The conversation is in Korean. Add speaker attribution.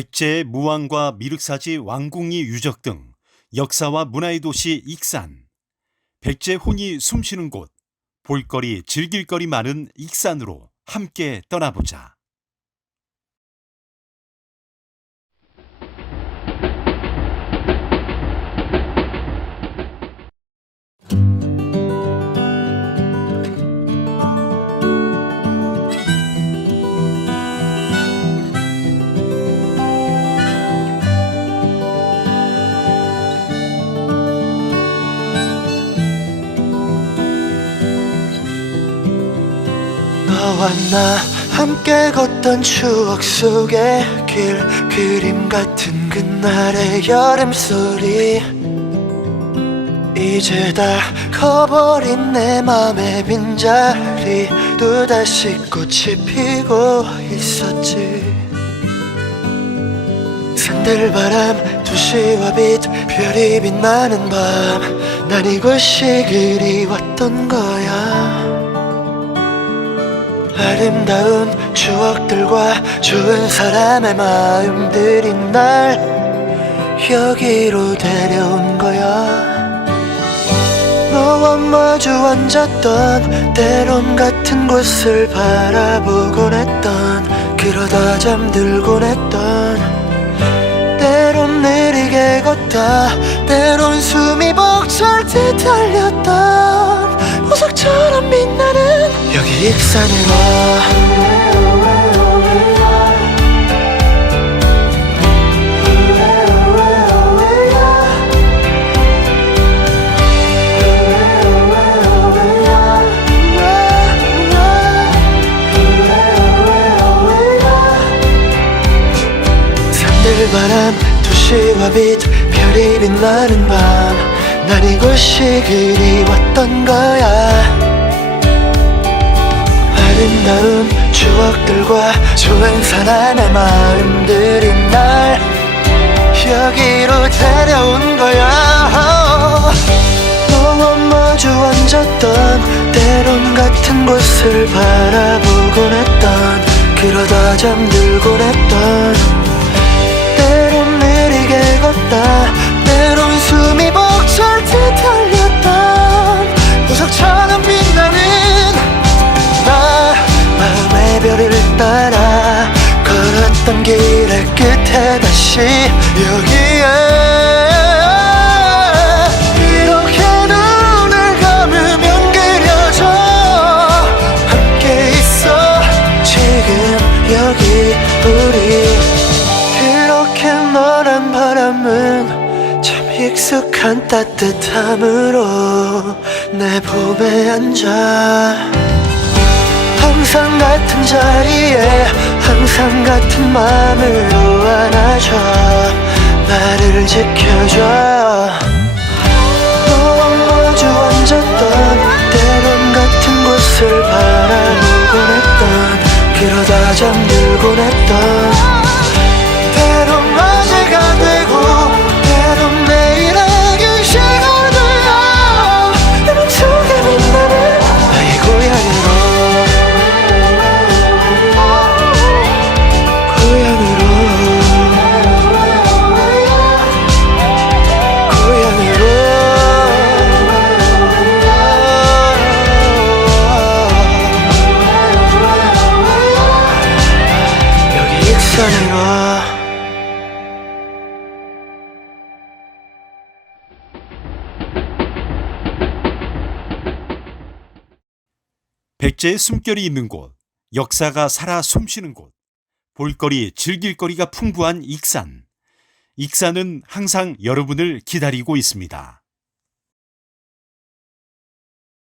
Speaker 1: 백제, 무왕과 미륵사지, 왕궁이 유적 등 역사와 문화의 도시 익산. 백제 혼이 숨쉬는 곳, 볼거리, 즐길거리 많은 익산으로 함께 떠나보자.
Speaker 2: 너와 나 함께 걷던 추억 속의 길 그림 같은 그날의 여름 소리. 이제 다 커버린 내 맘의 빈자리. 또다시 꽃이 피고 있었지. 산들바람 도시와 빛 별이 빛나는 밤. 난 이곳이 그리웠던 거야 아름다운 추억들과 좋은 사람의 마음들이 날 여기로 데려온 거야. 너와 마주 앉았던 때론 같은 곳을 바라보곤 했던 그러다 잠들곤 했던. 때론 느리게 걷다 때론 숨이 벅찰 듯 달렸던 보석처럼 와 산들바람 도시와 빛 별이 빛나는 밤. 난 이곳이 그리웠던 거야 아름다운 추억들과 좋은 사람의 마음들이 날 여기로 데려온 거야. 너와 마주 앉았던 때론 같은 곳을 바라보곤 했던 그러다 잠들곤 했던 별을 따라 걸었던 길의 끝에 다시 여기에. 여기 우리. 그렇게 너란 바람은 참 익숙한 따뜻함으로 내 봄에 앉아 항상 같은 자리에 항상 같은 마음으로 안아줘. 나를 지켜줘
Speaker 1: 백제의 숨결이 있는 곳, 역사가 살아 숨쉬는 곳, 볼거리, 즐길거리가 풍부한 익산. 익산은 항상 여러분을 기다리고 있습니다.